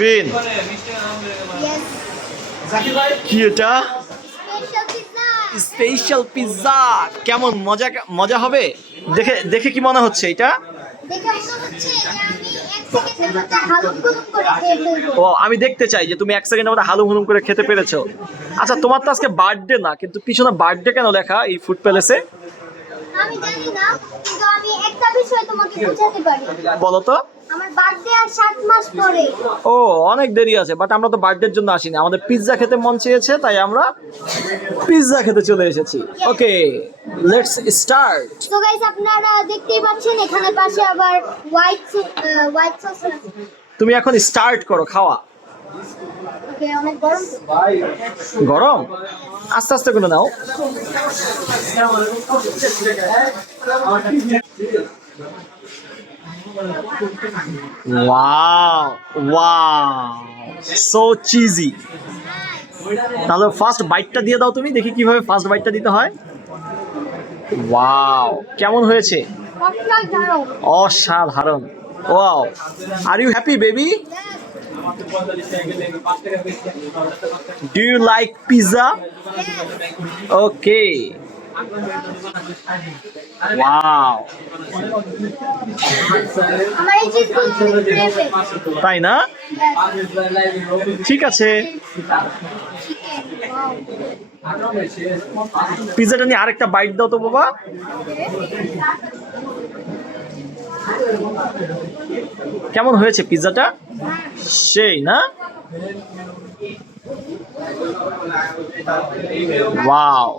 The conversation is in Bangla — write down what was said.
Pen Yes. কি এটা? Special pizza. Special pizza. কেমন মজা মজা হবে? দেখে দেখে কি মনে হচ্ছে এটা? দেখে মনে হচ্ছে যে আমি 1 সেকেন্ডের মধ্যে হালুম গুলুম করে খেয়ে ফেলবো। ও আমি দেখতে চাই যে তুমি 1 সেকেন্ডের মধ্যে হালুম হুলুম করে খেতে পেরেছো। আচ্ছা তোমার তো আজকে বার্থডে না, কিন্তু পিছনে বার্থডে কেন লেখা এই ফুড প্যালেসে? আমি জানি না, কিন্তু আমি একটা বিষয় তোমাকে বোঝাতে পারি। বলো তো। আমার বার্থডে আর 7 মাস পরে। ও অনেক দেরি আছে, বাট আমরা তো বার্থডের জন্য আসিনি, আমাদের পিৎজা খেতে মন চেয়েছে তাই আমরা পিৎজা খেতে চলে এসেছি। ওকে, লেটস স্টার্ট। তো গাইস আপনারা দেখতেই পাচ্ছেন এখানে পাশে আবার হোয়াইট সস আছে। তুমি এখন স্টার্ট করো খাওয়া। ওকে, অনেক গরম তো। গরম, আস্তে আস্তে করে নাও। Wow wow, so cheesy. তাহলে ফার্স্ট বাইটটা দিয়ে দাও তুমি, দেখি কিভাবে ফার্স্ট বাইটটা দিতে হয়। ওয়াও, কেমন হয়েছে? অসাধারণ। অসাধারণ। Wow, are you happy baby? Do you like pizza? Okay, wow. আমার এই চিজগুলো অনেক ফেভারিট। তাই না? ঠিক আছে, পিৎজাটা নিয়ে আরেকটা বাইট দাও তো বাবা। কেমন হয়েছে পিৎজাটা? সেই না? ওয়াও।